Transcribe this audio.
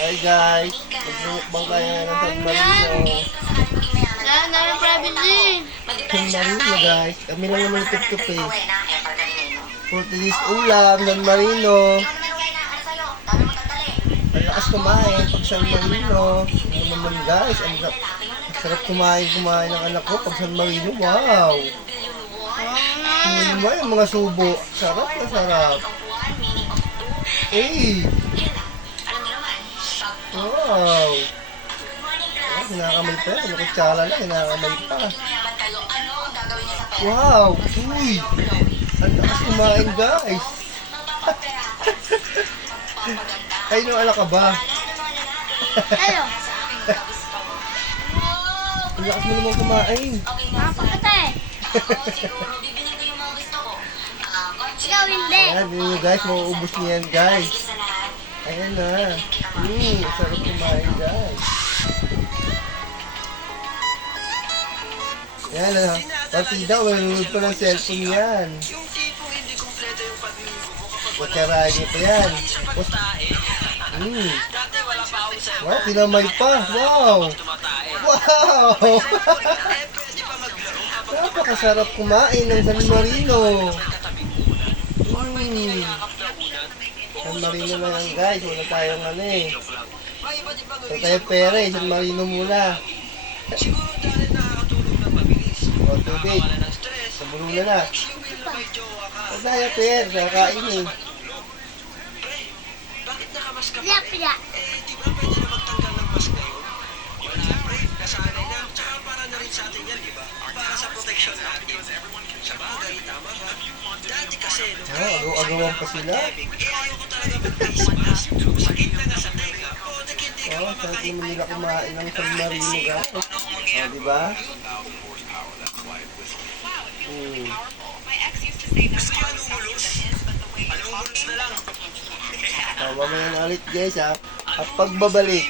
Hi guys, magbukbang tayo ng San Marino. Namin privacy. San Marino guys, kami lang naman tup-tup eh. For today's ulam, San Marino. Ang lakas kumain pag San Marino. Ano naman guys, ang sarap kumain ng anak ko pag San Marino. Wow! Ano naman yung mga subo? Sarap na sarap. Hey! Wow! Ah, hinakamay pa yan. Kutsara lang, hinakamay pa. Wow! Uy! Ang lakas kumain guys! Ay, no, ala ka ba? Hello. Ang lakas mo naman kumain. Napakatay. Ikaw hindi. Ayan, yun guys, mauubos niyan guys. Ayan na. Sarap kumain guys. Ayan na. Partida, malulod pa ng cellphone yan. Kutsarahin pa yan. Wow, kinamay pa. Wow! Wow! Napakasarap kumain ng San Marino. San Marino na lang guys. Wala tayong ano eh. Wala tayong pera eh. San Marino muna. O, tubig. Sabuluna na. Wala tayong pera. Kakain eh. Pila-pila. Di ba pwede na magtanggal ng mask ngayon? Wala, pre. Nasanay na. Tsaka para na rin sa atin yan, di ba? Para sa protection natin. Sa bagay, tama ka. Dati kasi, Agaw-agawan pa sila. ayaw ko talaga mag-face mask. Sakit na nga sa tenga. O, hindi ka Oh, sarap naman nila kumain ng San Marino guys. Oh, di ba? Gusto ko anumulos. Anumulos na lang. Mamaya na ulit guys ha. At pagbabalik,